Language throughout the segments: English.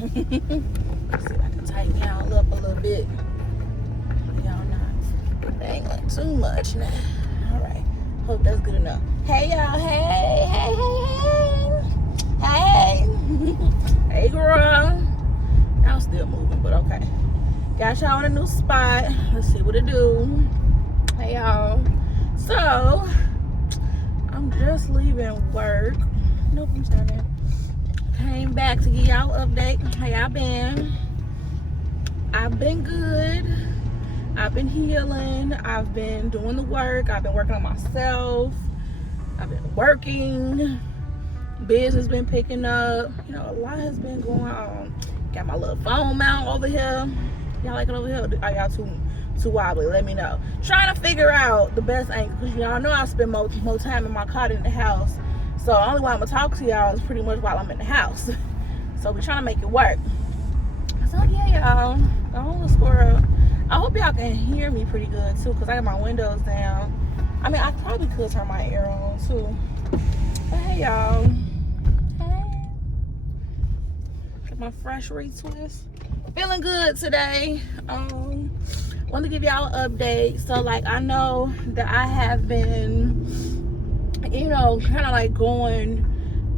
Let's see if I can tighten y'all up a little bit. Y'all not dangling too much now. All right. Hope that's good enough. Hey, y'all. Hey. Hey, girl. Y'all still moving, but okay. Got y'all in a new spot. Let's see what it do. Hey, y'all. So, I'm just leaving work. Nope, I'm turning. Came back to give y'all an update. How y'all been? I've been good. I've been healing. I've been doing the work. I've been working on myself. I've been working. Business been picking up. You know, a lot has been going on. Got my little phone mount over here. Y'all like it over here? Are y'all too wobbly? Let me know. Trying to figure out the best angle, because y'all know I spend more time in my car than in the house. So only while I'm gonna talk to y'all is pretty much while I'm in the house. So we trying to make it work. So yeah, y'all. The whole squirrel. I hope y'all can hear me pretty good too, because I got my windows down. I mean, I probably could turn my air on too. But hey, y'all. Hey. Get my fresh retwist. Feeling good today. Want to give y'all an update. So like, I know that I have been, you know, kind of like going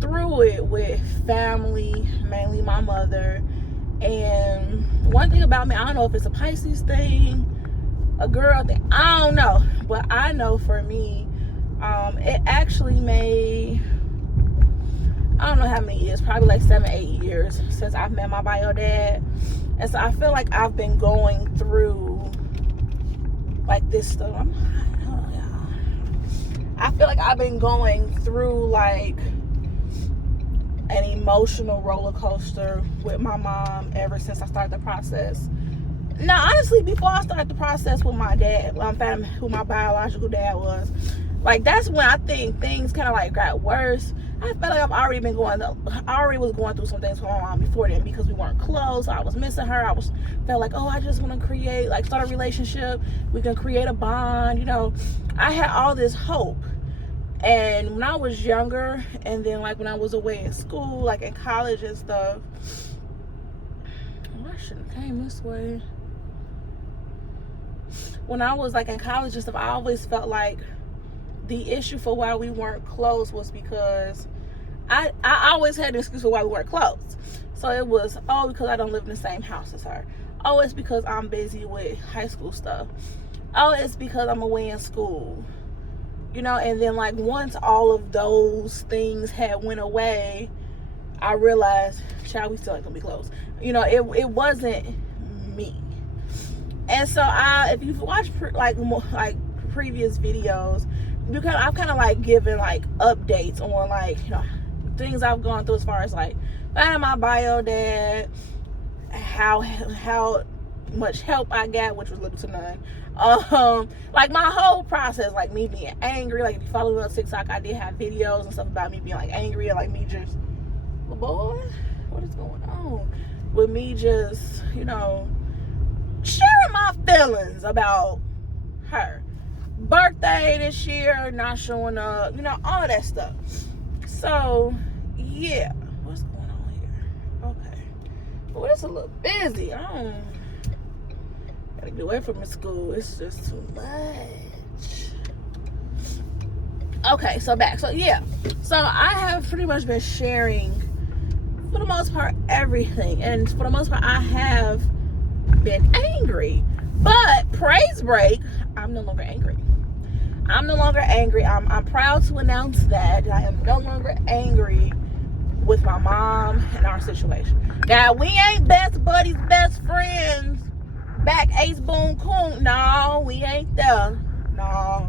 through it with family, mainly my mother. And one thing about me, I don't know if it's a Pisces thing, a girl thing, I don't know. But I know for me, it actually made, I don't know how many years, probably like 7-8 years since I've met my bio dad. And so I feel like I've been going through like this stuff. I feel like I've been going through like an emotional roller coaster with my mom ever since I started the process. Now, honestly, before I started the process with my dad, I found who my biological dad was, like that's when I think things kind of like got worse. I felt like I already was going through some things with my mom before then, because we weren't close. I was missing her. Felt like, oh, I just want to start a relationship. We can create a bond. You know, I had all this hope. And when I was younger, and then like when I was away in school, like in college and stuff, I shouldn't have came this way. When I was like in college and stuff, I always felt like the issue for why we weren't close was because I always had an excuse for why we weren't close. So it was, oh, because I don't live in the same house as her. Oh, it's because I'm busy with high school stuff. Oh, it's because I'm away in school. You know, and then like once all of those things had went away, I realized, child, we still ain't gonna be close. You know, it wasn't me. And so if you've watched like previous videos, I've kind of like given like updates on like, you know, things I've gone through as far as like finding my bio dad, how much help I got, which was little to none. Like my whole process, like me being angry. Like if you follow me on TikTok, I did have videos and stuff about me being like angry, and like me just, well, boy, what is going on with me just, you know, sharing my feelings about her birthday this year, not showing up, you know, all that stuff. So yeah, what's going on here? Okay, well, it's a little busy. Gotta get away from the school. It's just too much. Okay, so back. So yeah. So I have pretty much been sharing, for the most part, everything. And for the most part, I have been angry. But praise break, I'm no longer angry. I'm no longer angry. I'm proud to announce that I am no longer angry with my mom and our situation. Now, we ain't best buddies, best friends. Back ace boom coon. No, we ain't there. No.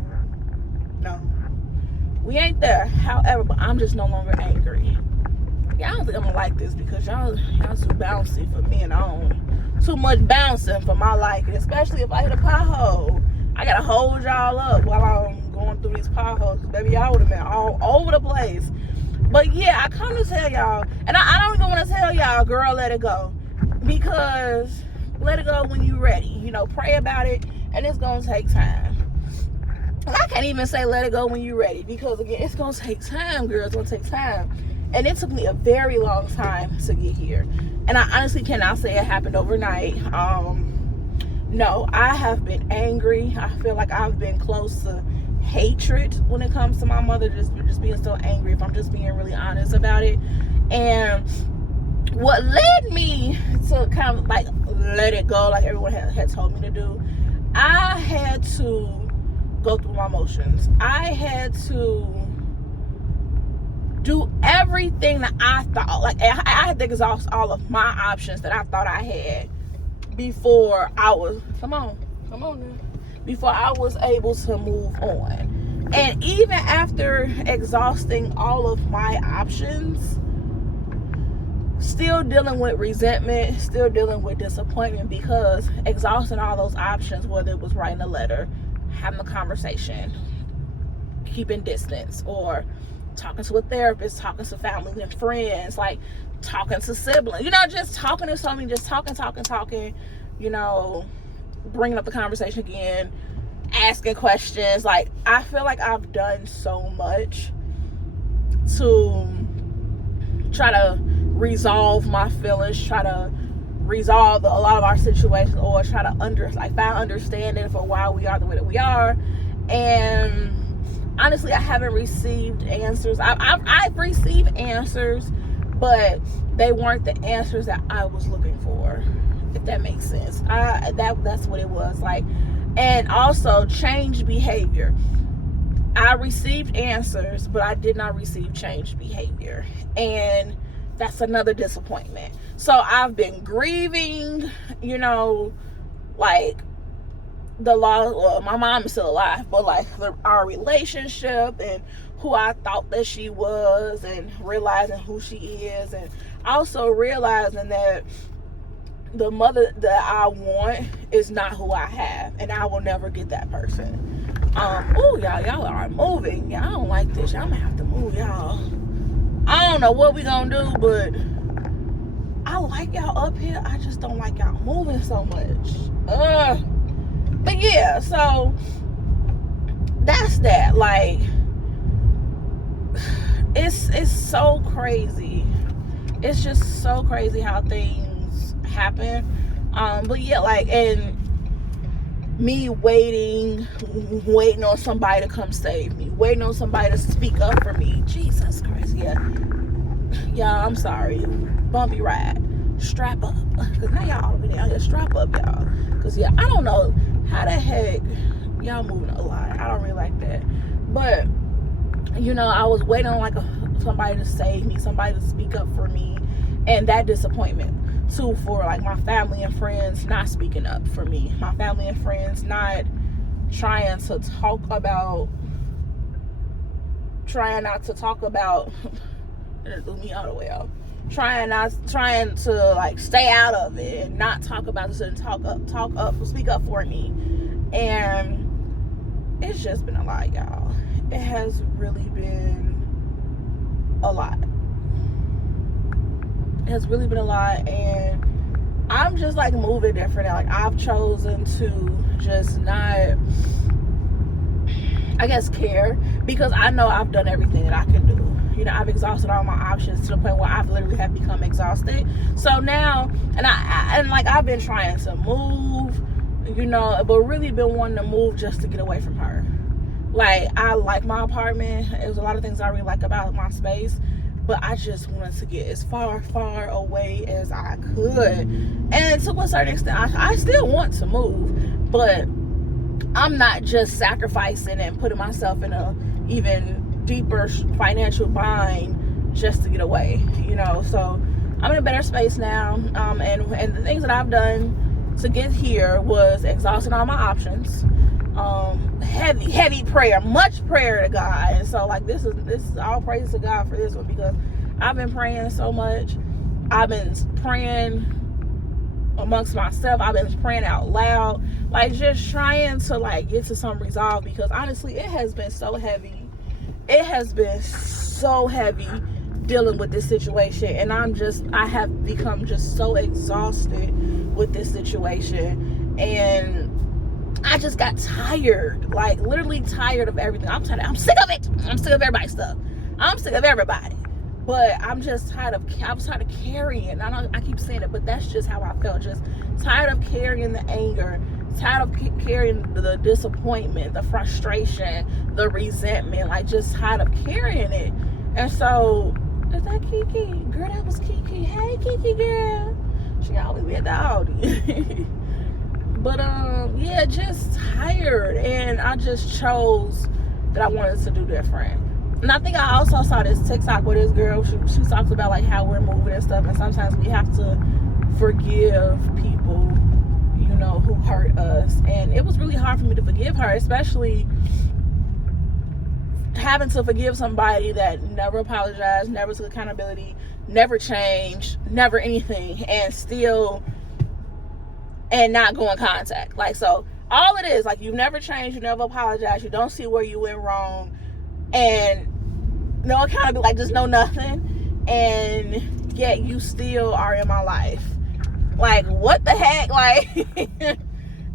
We ain't there. However, but I'm just no longer angry. Yeah, I don't think I'm gonna like this, because y'all too bouncy for being on. Too much bouncing for my liking, especially if I hit a pothole. I gotta hold y'all up while I'm going through these potholes. Baby, y'all would have been all over the place. But yeah, I come to tell y'all, and I don't even want to tell y'all, girl, let it go. Because let it go when you're ready. You know, pray about it, and it's gonna take time. And I can't even say let it go when you're ready, because again, it's gonna take time, girl. It's gonna take time. And it took me a very long time to get here. And I honestly cannot say it happened overnight. No, I have been angry. I feel like I've been close to hatred when it comes to my mother, just being so angry, if I'm just being really honest about it. And what led me to kind of like let it go, like everyone had told me to do, I had to go through my emotions. I had to do everything that I thought, like I had to exhaust all of my options that I thought I had before I was, come on now, before I was able to move on. And even after exhausting all of my options, still dealing with resentment, still dealing with disappointment, because exhausting all those options, whether it was writing a letter, having a conversation, keeping distance, or talking to a therapist, talking to family and friends, like talking to siblings, just talking to somebody, just talking, bringing up the conversation again, asking questions. Like, I feel like I've done so much to try to resolve my feelings, try to resolve a lot of our situations, or try to find understanding for why we are the way that we are. And honestly, I haven't received answers. I've received answers, but they weren't the answers that I was looking for, if that makes sense. That's what it was like. And also changed behavior. I received answers, but I did not receive changed behavior, and that's another disappointment. So I've been grieving, like the loss. Well, my mom is still alive, but like our relationship and who I thought that she was, and realizing who she is, and also realizing that the mother that I want is not who I have, and I will never get that person. Y'all are moving. Yeah, I don't like this. I'm gonna have to move, y'all. I don't know what we gonna do, but I like y'all up here. I just don't like y'all moving so much. But yeah, so that's that. Like, it's so crazy. It's just so crazy how things happen. But yeah, like, and me waiting on somebody to come save me, waiting on somebody to speak up for me. Jesus Christ, yeah. Y'all, I'm sorry. Bumpy ride. Strap up. Because now y'all all over there out here. Strap up, y'all. Because, yeah, I don't know how the heck y'all moving a lot. I don't really like that. But, I was waiting on, somebody to save me, somebody to speak up for me. And that disappointment, too, for, like, my family and friends not speaking up for me. My family and friends not trying to talk about... it threw me all the way off. Trying to like stay out of it and not talk about this and speak up for me. And it's just been a lot, y'all. It has really been a lot. It has really been a lot, and I'm just like moving different. Like, I've chosen to just not, I guess, care, because I know I've done everything that I can do. I've exhausted all my options to the point where I've literally have become exhausted. So now, and I've been trying to move, but really been wanting to move just to get away from her. Like, I like my apartment. There's a lot of things I really like about my space, but I just wanted to get as far away as I could. And to a certain extent, I still want to move, but I'm not just sacrificing and putting myself in a even deeper financial bind just to get away, so I'm in a better space now. And the things that I've done to get here was exhausting all my options, heavy prayer, much prayer to God. And so, like, this is all praise to God for this one, because I've been praying so much. I've been praying amongst myself. I've been praying out loud, like, just trying to like get to some resolve, because honestly it has been so heavy. It has been so heavy dealing with this situation, and I have become just so exhausted with this situation, and I just got tired, like literally tired of everything. I'm sick of it. I'm sick of everybody's stuff. I'm sick of everybody. But I'm just tired of carrying. I keep saying it, but that's just how I felt. Just tired of carrying the anger, tired of carrying the disappointment, the frustration, the resentment. Like, just tired of carrying it. And so, is that Kiki? Girl, that was Kiki. Hey, Kiki girl. She always be at the Audi. But yeah, just tired. And I just chose that I wanted to do different. And I think I also saw this TikTok with this girl. She talks about like how we're moving and stuff, and sometimes we have to forgive people, you know, who hurt us. And it was really hard for me to forgive her, especially having to forgive somebody that never apologized, never took accountability, never changed, never anything, and not go in contact. Like, so all it is, like, you never changed, you never apologized, you don't see where you went wrong, and no accountability, like, just no nothing, and yet you still are in my life. Like, what the heck? Like,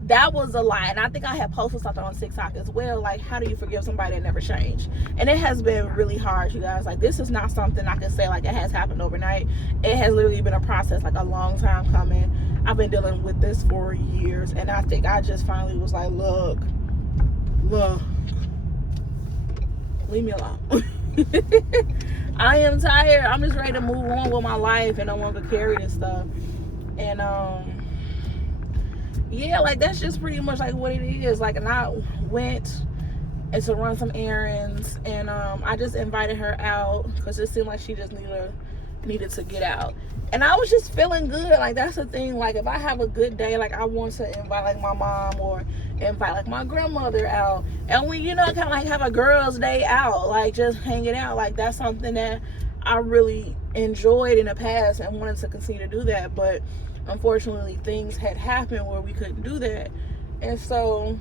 that was a lie. And I think I had posted something on TikTok as well, like, how do you forgive somebody that never changed? And it has been really hard, you guys. Like, this is not something I can say like it has happened overnight. It has literally been a process, like a long time coming. I've been dealing with this for years, and I think I just finally was like, look, leave me alone. I am tired. I'm just ready to move on with my life and no longer carry this stuff. And yeah, like, that's just pretty much like what it is. Like, and I went and to run some errands, and I just invited her out because it seemed like she just needed to get out. And I was just feeling good. Like, that's the thing. Like, if I have a good day, like, I want to invite like my mom or invite like my grandmother out, and we, you know, kind of like have a girls' day out, like just hanging out. Like, that's something that I really enjoyed in the past and wanted to continue to do that. But unfortunately, things had happened where we couldn't do that. And so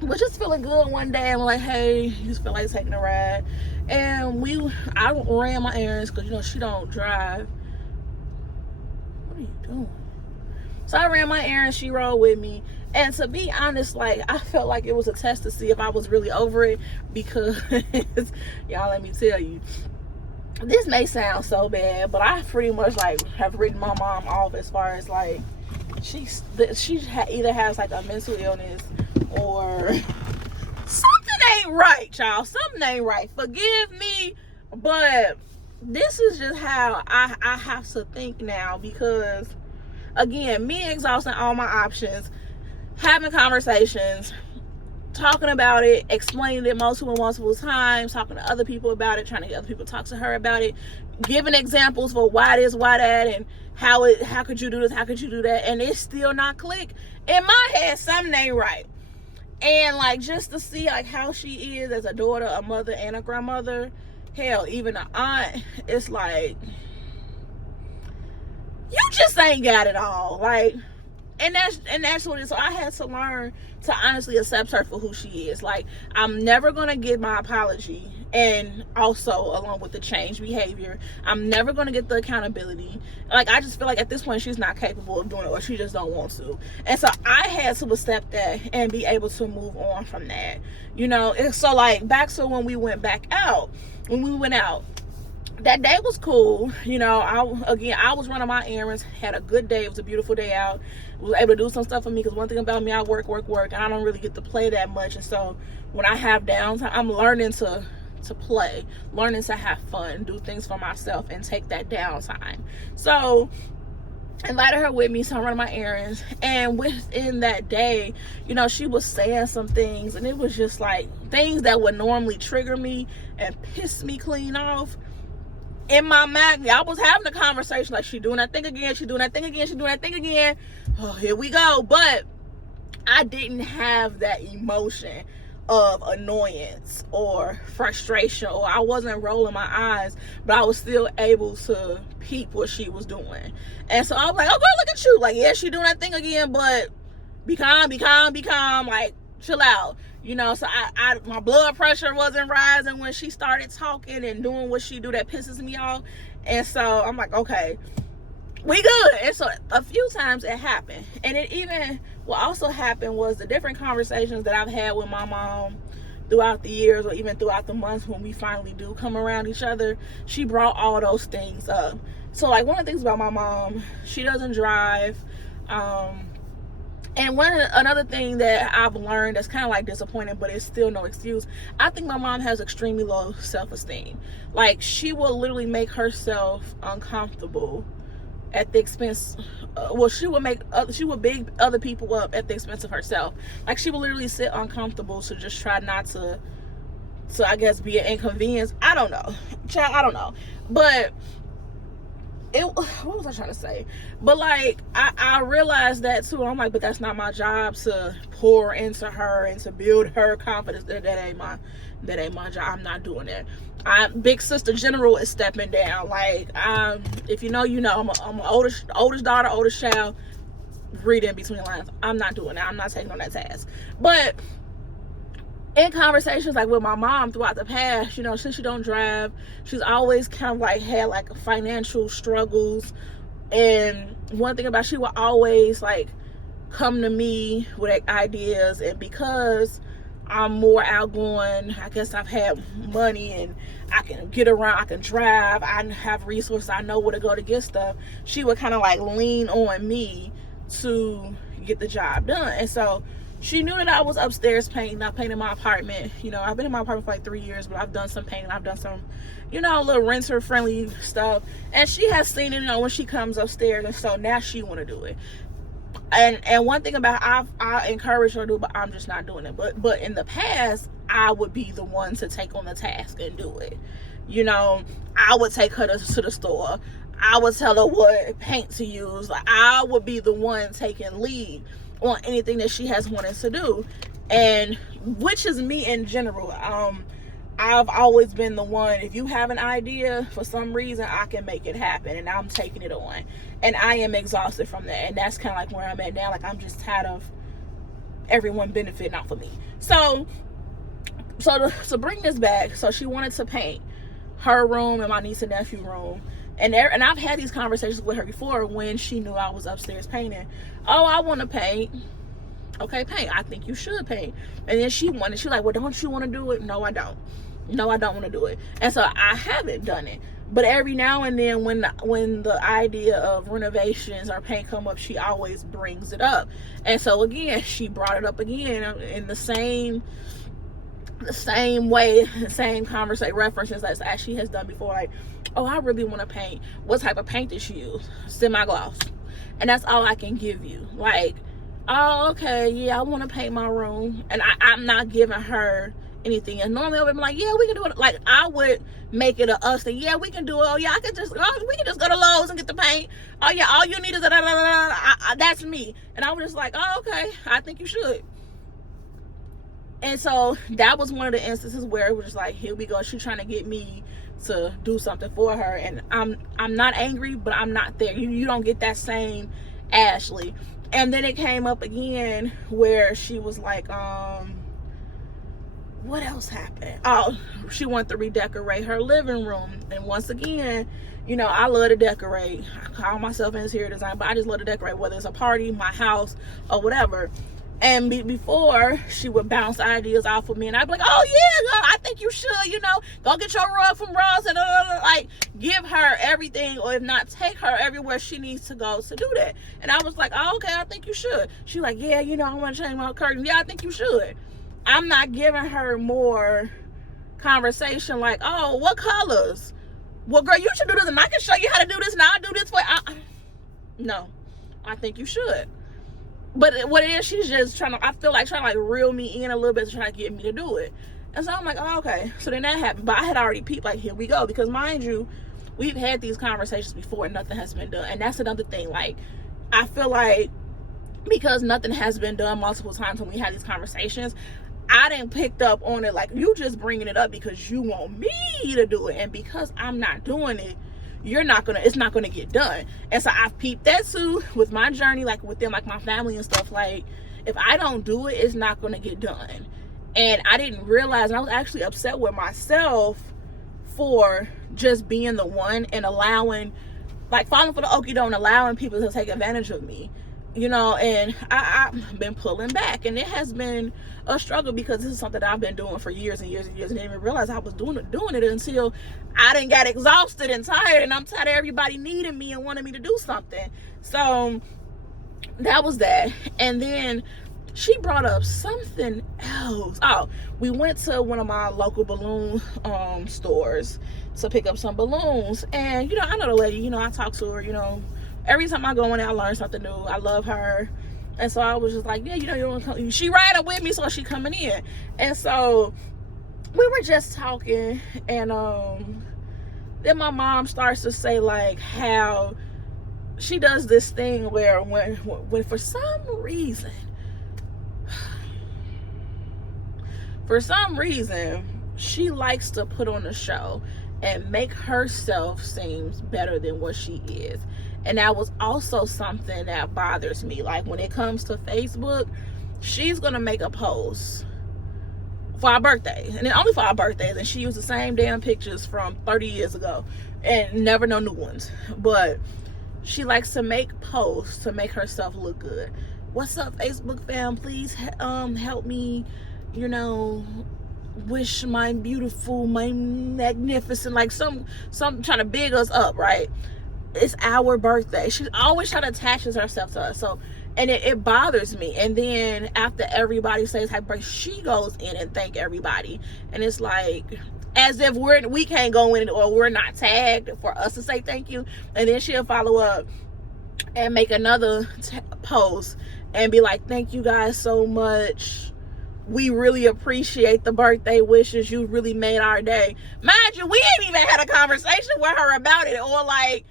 we're just feeling good one day, and we're like, hey, you just feel like taking a ride. And I ran my errands because, you know, she don't drive. What are you doing? So I ran my errands, she rode with me. And to be honest, like, I felt like it was a test to see if I was really over it, because y'all, let me tell you, this may sound so bad, but I pretty much like have written my mom off as far as like she either has like a mental illness or something ain't right, y'all. Something ain't right. Forgive me, but this is just how I have to think now, because again, me exhausting all my options, having conversations, talking about it, explaining it multiple times, talking to other people about it, trying to get other people to talk to her about it, giving examples for why this, why that, and how could you do this, how could you do that, and it's still not click. In my head, something ain't right. And like, just to see like how she is as a daughter, a mother, and a grandmother, hell, even an aunt, it's like, you just ain't got it all. Like, and that's what it is. So I had to learn to honestly accept her for who she is. Like, I'm never gonna get my apology, and also along with the change behavior, I'm never gonna get the accountability. Like, I just feel like at this point she's not capable of doing it, or she just don't want to. And so I had to accept that and be able to move on from that, you know. And so like, back to when we went out, that day was cool, you know. I was running my errands, had a good day. It was a beautiful day out. Was able to do some stuff for me, because one thing about me, I work, and I don't really get to play that much. And so when I have downtime, I'm learning to play, learning to have fun, do things for myself, and take that downtime. So invited her with me, so I'm running my errands. And within that day, you know, she was saying some things, and it was just like things that would normally trigger me and piss me clean off. In my mind, I was having a conversation like, she doing that thing again, she doing that thing again, she doing that thing again. Oh, here we go. But I didn't have that emotion of annoyance or frustration, or I wasn't rolling my eyes, but I was still able to peep what she was doing. And so I was like, oh girl, look at you. Like, yeah, she doing that thing again, but be calm, like, chill out. You know, so my blood pressure wasn't rising when she started talking and doing what she do that pisses me off. And so I'm like, okay, we good. And so a few times it happened. And what also happened was the different conversations that I've had with my mom, throughout the years or even throughout the months when we finally do come around each other, she brought all those things up. So like one of the things about my mom, she doesn't drive. And another thing that I've learned that's kind of like disappointing, but it's still no excuse. I think my mom has extremely low self-esteem. Like she will literally make herself uncomfortable at the expense. She would big other people up at the expense of herself. Like she will literally sit uncomfortable to just try not to I guess be an inconvenience. I don't know, child. I don't know, but. What was I trying to say? But like I realized that too. I'm like, but that's not my job to pour into her and to build her confidence. That ain't my job. I'm not doing that. Big sister general is stepping down. Like if you know, you know. I'm an oldest daughter, oldest child. Read in between the lines. I'm not doing that. I'm not taking on that task. But in conversations like with my mom throughout the past, you know, since she don't drive, she's always kind of like had like financial struggles. And one thing about, she will always like come to me with like, ideas. And because I'm more outgoing, I guess I've had money and I can get around, I can drive, I have resources, I know where to go to get stuff. She would kind of like lean on me to get the job done. And so she knew that I was upstairs painting. I painted my apartment. You know, I've been in my apartment for like 3 years, but I've done some painting. I've done some, you know, little renter-friendly stuff. And she has seen it, you know, when she comes upstairs. And so now she want to do it. And one thing about, I encourage her to do, but I'm just not doing it. But in the past, I would be the one to take on the task and do it. You know, I would take her to the store. I would tell her what paint to use. Like, I would be the one taking lead on anything that she has wanted to do, and which is me in general. I've always been the one, if you have an idea for some reason, I can make it happen, and I'm taking it on. And I am exhausted from that, and that's kind of like where I'm at now. Like, I'm just tired of everyone benefiting off of me. So to bring this back, so she wanted to paint her room and my niece and nephew room. And I've had these conversations with her before when she knew I was upstairs painting. Oh, I want to paint. Okay, paint. I think you should paint. And then she like, well, don't you want to do it? No, I don't. No, I don't want to do it. And so I haven't done it. But every now and then when the idea of renovations or paint come up, she always brings it up. And so again, she brought it up again in the same way, the same conversation references as she has done before. Like, oh, I really want to paint. What type of paint did she use? Semi-gloss. And that's all I can give you. Like, oh, okay, yeah, I want to paint my room. And I'm not giving her anything. And normally I would be like, yeah, we can do it. Like, I would make it a us thing. Yeah, we can do it. Oh, yeah, we can just go to Lowe's and get the paint. Oh, yeah, all you need is that's me. And I was just like, oh, okay, I think you should. And so that was one of the instances where it was just like, here we go. She's trying to get me to do something for her. And I'm not angry, but I'm not there. You don't get that same Ashley. And then it came up again where she was like, what else happened? Oh, she wanted to redecorate her living room. And once again, you know, I love to decorate. I call myself an interior designer, but I just love to decorate, whether it's a party, my house, or whatever. And before, she would bounce ideas off of me, and I'd be like, oh yeah, girl, I think you should, you know, go get your rug from Ross, and like, give her everything, or if not, take her everywhere she needs to go to do that. And I was like, oh, okay, I think you should. She like, yeah, you know, I want to change my curtain. Yeah, I think you should. I'm not giving her more conversation like, oh, what colors? Well, girl, you should do this, and I can show you how to do this, and I'll do this for you. No, I think you should. But what it is, she's just trying to reel me in a little bit to try to get me to do it. And so I'm like, oh, okay. So then that happened. But I had already peeped, like, here we go. Because mind you, we've had these conversations before and nothing has been done. And that's another thing. Like, I feel like because nothing has been done multiple times when we had these conversations, I didn't pick up on it. Like, you just bringing it up because you want me to do it. And because I'm not doing it, it's not gonna get done. And so I've peeped that too with my journey, like within like my family and stuff. Like, if I don't do it, it's not gonna get done. And I didn't realize, and I was actually upset with myself for just being the one and allowing, like, falling for the okie doke and allowing people to take advantage of me. you know, and I've been pulling back, and it has been a struggle because this is something that I've been doing for years and years and years, and didn't even realize I was doing it until I didn't got exhausted and tired, and I'm tired of everybody needing me and wanting me to do something. So that was that. And then she brought up something else. Oh, we went to one of my local balloon stores to pick up some balloons, and you know, I know the lady, you know, I talk to her, you know, every time I go in there, I learn something new. I love her. And so I was just like, yeah, you know, you want to come. She riding with me, so she coming in. And so we were just talking, and then my mom starts to say like how she does this thing where when for some reason she likes to put on a show and make herself seem better than what she is. And that was also something that bothers me. Like when it comes to Facebook, she's gonna make a post for our birthday, and then only for our birthdays, and she used the same damn pictures from 30 years ago and never no new ones. But she likes to make posts to make herself look good. What's up, Facebook fam? Please help me, you know, wish my beautiful, my magnificent, like some trying to big us up, right? It's our birthday. She always trying to attach herself to us. So, and it bothers me. And then after everybody says happy birthday, she goes in and thank everybody. And it's like, as if we can't go in or we're not tagged for us to say thank you. And then she'll follow up and make another post and be like, thank you guys so much. We really appreciate the birthday wishes. You really made our day. Mind you, we ain't even had a conversation with her about it, or like,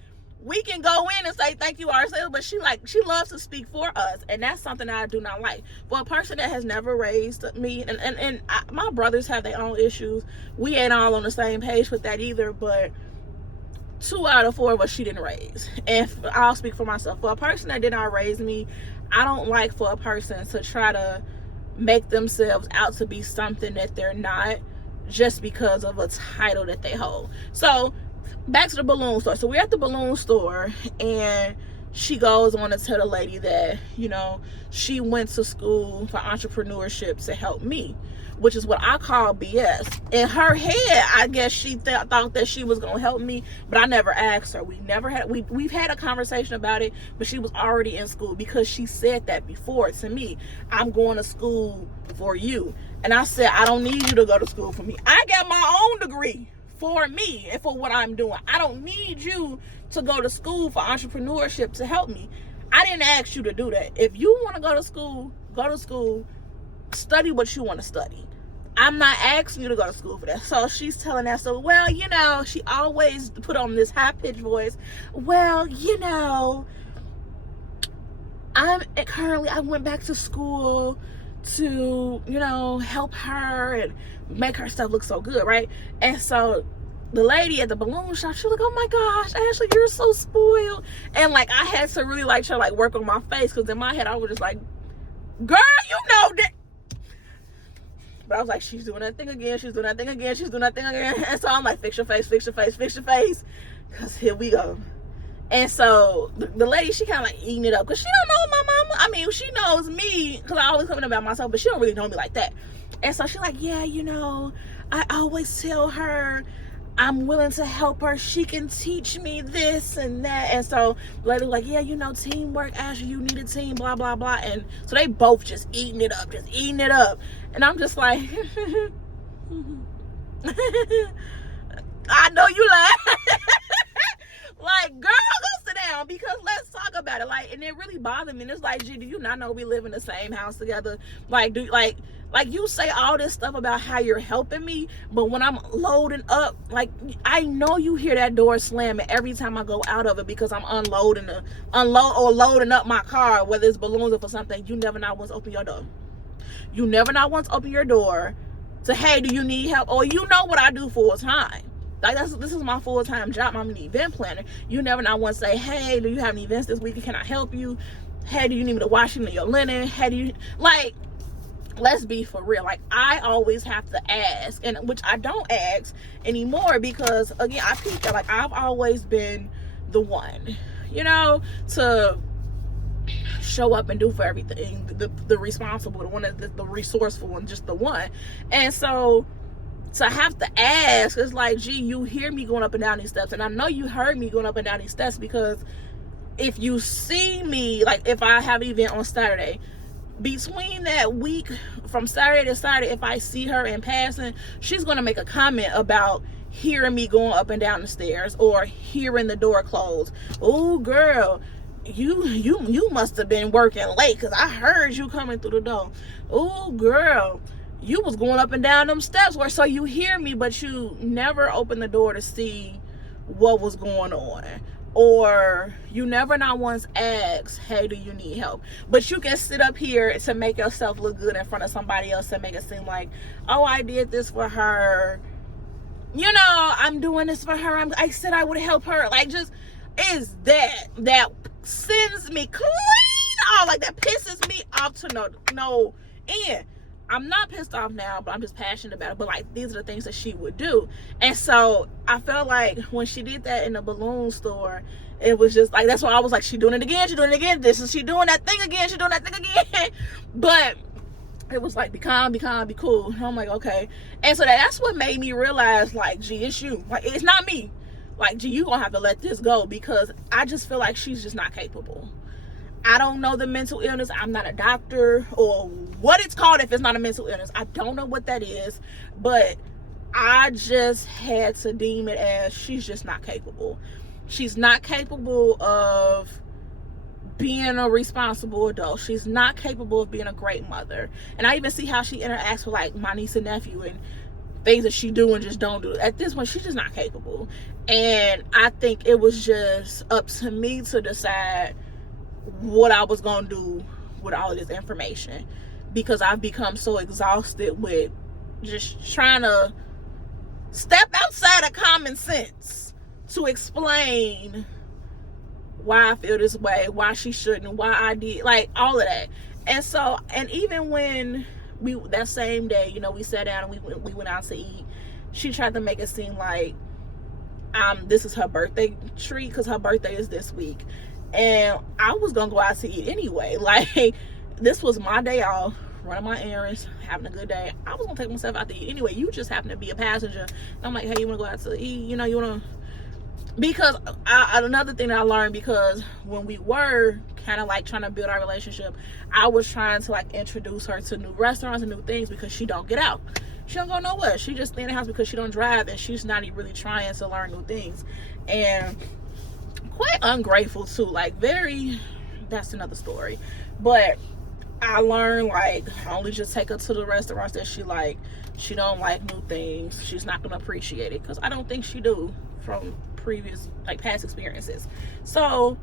we can go in and say thank you ourselves, but she loves to speak for us, and that's something that I do not like. For a person that has never raised me, and my brothers have their own issues. We ain't all on the same page with that either, but 2 out of 4 of us she didn't raise. And I'll speak for myself. For a person that did not raise me, I don't like for a person to try to make themselves out to be something that they're not just because of a title that they hold. So back to the balloon store. So we're at the balloon store, and she goes on to tell the lady that, you know, she went to school for entrepreneurship to help me, which is what I call BS. In her head, I guess she thought that she was going to help me, but I never asked her. We've had a conversation about it, but she was already in school, because she said that before to me. I'm going to school for you. And I said, I don't need you to go to school for me. I got my own degree for me and for what I'm doing. I don't need you to go to school for entrepreneurship to help me. I didn't ask you to do that. If you want to go to school, study what you want to study. I'm not asking you to go to school for that. So she's telling that. So, well, you know, she always put on this high-pitched voice. Well, you know, I went back to school to, you know, help her and make herself look so good, right? And so the lady at the balloon shop, she was like, oh my gosh, Ashley, you're so spoiled. And like, I had to really like try to like work on my face, because in my head I was just like, girl, you know that. But I was like, she's doing that thing again, she's doing that thing again, she's doing that thing again. And so I'm like, fix your face, fix your face, fix your face, because here we go. And so the lady, she kind of like eating it up, because she don't know my mama. I mean, she knows me because I always comment about myself, but she don't really know me like that. And so she's like, yeah, you know, I always tell her I'm willing to help her. She can teach me this and that. And so the lady was like, yeah, you know, teamwork, Ashley, you need a team, blah, blah, blah. And so they both just eating it up. And I'm just like, I know you laugh. Like, girl, go sit down, because let's talk about it. Like, and it really bothered me. And it's like, gee, do you not know we live in the same house together? Like, like you say all this stuff about how you're helping me, but when I'm loading up, like, I know you hear that door slamming every time I go out of it, because I'm loading up my car, whether it's balloons or for something. You never not once open your door. You never not once open your door to, hey, do you need help? Or you know what I do full time. Like, this is my full-time job. I'm an event planner. You never not once say, hey, do you have any events this week? Can I help you? Hey, do you need me to wash your linen? Hey, do you, like, let's be for real. Like, I always have to ask, and which I don't ask anymore, because again, I peeped that, like, I've always been the one, you know, to show up and do for everything, the responsible, the one that's the resourceful one, just the one. And so to have to ask, it's like, gee, you hear me going up and down these steps, and I know you heard me going up and down these steps, because if you see me, like if I have an event on Saturday, between that week from Saturday to Saturday, if I see her in passing, she's going to make a comment about hearing me going up and down the stairs, or hearing the door close. Oh girl, you must have been working late, because I heard you coming through the door. Oh girl, you was going up and down them steps. Where so you hear me, but you never open the door to see what was going on. Or you never not once asked, hey, do you need help? But you can sit up here to make yourself look good in front of somebody else and make it seem like, oh, I did this for her. You know, I'm doing this for her. I said I would help her. Like, just is that sends me clean off. Like, that pisses me off to no end. I'm not pissed off now, but I'm just passionate about it. But like, these are the things that she would do. And so I felt like when she did that in the balloon store, it was just like, that's why I was like, she doing it again, she doing it again. She doing that thing again, she doing that thing again. But it was like, be calm, be cool. And I'm like, okay. And so that's what made me realize, like, gee, it's you. Like, it's not me. Like, gee, you gonna have to let this go, because I just feel like she's just not capable. I don't know the mental illness. I'm not a doctor, or what it's called if it's not a mental illness. I don't know what that is, but I just had to deem it as she's just not capable. She's not capable of being a responsible adult. She's not capable of being a great mother. And I even see how she interacts with like my niece and nephew, and things that she do and just don't do. At this point, she's just not capable. And I think it was just up to me to decide what I was gonna do with all of this information, because I've become so exhausted with just trying to step outside of common sense to explain why I feel this way, why she shouldn't, why I did, like all of that. And so, and even when that same day, you know, we sat down and we went out to eat, she tried to make it seem like this is her birthday treat, because her birthday is this week. And I was gonna go out to eat anyway. Like, this was my day off, running my errands, having a good day. I was gonna take myself out to eat anyway. You just happen to be a passenger. And I'm like, hey, you wanna go out to eat? You know, you wanna, because another thing that I learned, because when we were kind of like trying to build our relationship, I was trying to like introduce her to new restaurants and new things, because she don't get out. She don't go nowhere. She just stay in the house because she don't drive, and she's not even really trying to learn new things. And quite ungrateful too, like very, that's another story. But I learned, like, I only just take her to the restaurants that she like. She don't like new things. She's not gonna appreciate it, because I don't think she do from previous, like, past experiences. So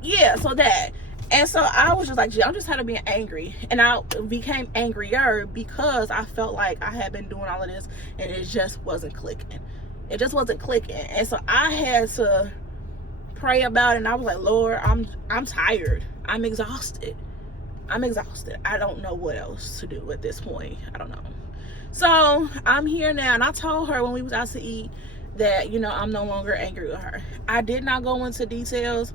yeah, so that. And so I was just like, gee, I'm just tired of being angry. And I became angrier because I felt like I had been doing all of this and it just wasn't clicking. It just wasn't clicking. And so I had to pray about it, and I was like, Lord, I'm tired. I'm exhausted. I don't know what else to do at this point. I don't know. So I'm here now, and I told her when we was out to eat that, you know, I'm no longer angry with her. I did not go into details,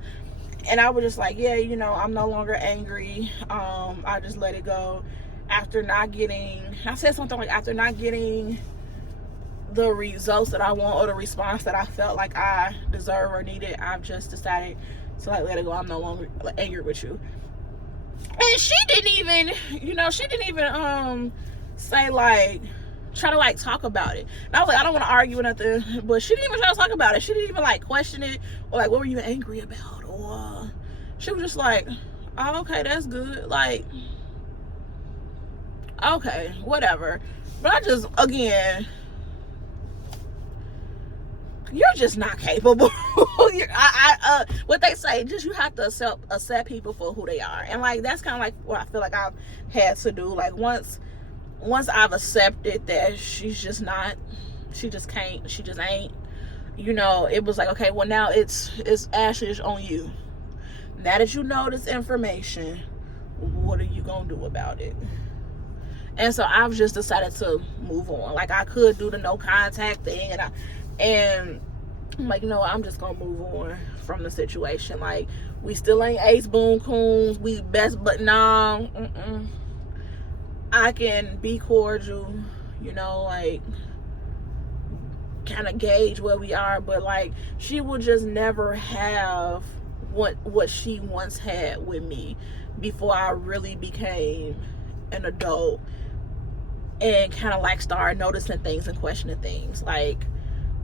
and I was just like, yeah, you know, I'm no longer angry. I just let it go. After not getting, I said something like, after not getting the results that I want, or the response that I felt like I deserve or needed, I've just decided to like let it go. I'm no longer angry with you. And she didn't even, you know, say like, try to like talk about it. And I was like, I don't want to argue or nothing, but she didn't even try to talk about it. She didn't even like question it, or like, what were you angry about? Or she was just like, oh, okay, that's good. Like, okay, whatever. But I just, again, you're just not capable. What they say, just you have to accept people for who they are. And like, that's kind of like what I feel like I've had to do. Like, once I've accepted that she's just not, she just can't, she just ain't, you know, it was like, okay, well, now it's Ashley, it's on you. Now that you know this information, what are you gonna do about it? And so I've just decided to move on. Like, I could do the no contact thing, and I'm like, you know what, I'm just gonna move on from the situation. Like, we still ain't ace boon coons, we best, but no, I can be cordial, you know, like, kind of gauge where we are, but like, she will just never have what she once had with me before I really became an adult and kind of like started noticing things and questioning things, like,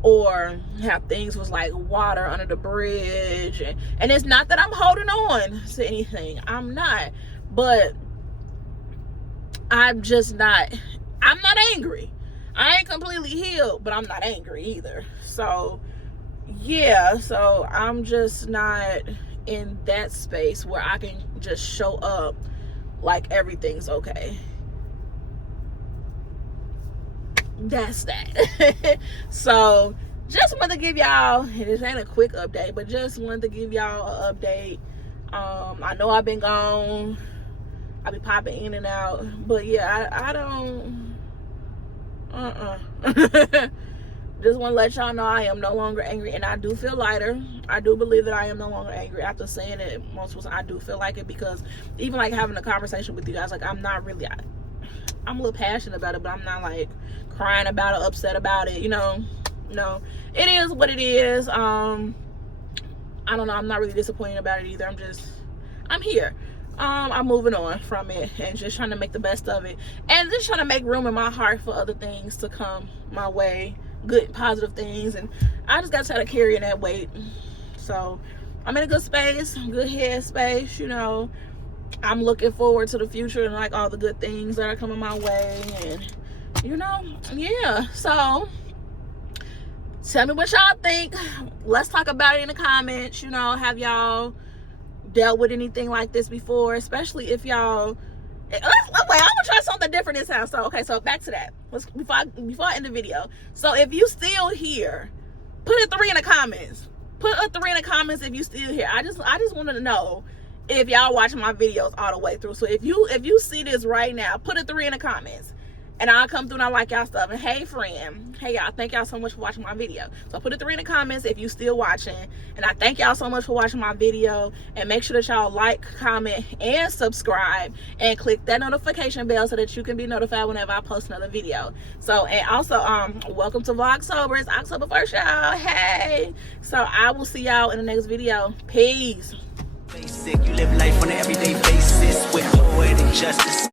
or how things was like water under the bridge. And it's not that I'm holding on to anything, I'm not, but I'm not angry. I ain't completely healed, but I'm not angry either. So yeah, so I'm just not in that space where I can just show up like everything's okay. That's that. So just wanted to give y'all, and this ain't a quick update, but just wanted to give y'all an update. I know I've been gone, I be popping in and out, but yeah, I don't just want to let y'all know I am no longer angry, and I do feel lighter. I do believe that I am no longer angry after saying it multiple times. I do feel like it, because even like having a conversation with you guys, like, I'm not really, I'm a little passionate about it, but I'm not like crying about it, upset about it, you know. No, it is what it is. I don't know, I'm not really disappointed about it either. I'm here. I'm moving on from it and just trying to make the best of it, and just trying to make room in my heart for other things to come my way, good positive things, and I just got tired of carrying that weight. So I'm in a good space, good head space, you know. I'm looking forward to the future and like all the good things that are coming my way, and you know, yeah. So tell me what y'all think. Let's talk about it in the comments. You know, have y'all dealt with anything like this before? Especially if y'all, wait, I'm gonna try something different this time. So okay, so back to that. Before I end the video. So if you still here, put a 3 in the comments. Put a 3 in the comments if you still here. I just wanted to know if y'all watching my videos all the way through. So if you see this right now, put a 3 in the comments, and I'll come through and I like y'all stuff. And hey friend, hey y'all, thank y'all so much for watching my video. So put a 3 in the comments if you still watching, and I thank y'all so much for watching my video. And make sure that y'all like, comment, and subscribe, and click that notification bell so that you can be notified whenever I post another video. So, and also welcome to Vlogtober. It's October 1st, y'all. Hey, so I will see y'all in the next video. Peace. Basic, you live life on an everyday basis with poetic justice.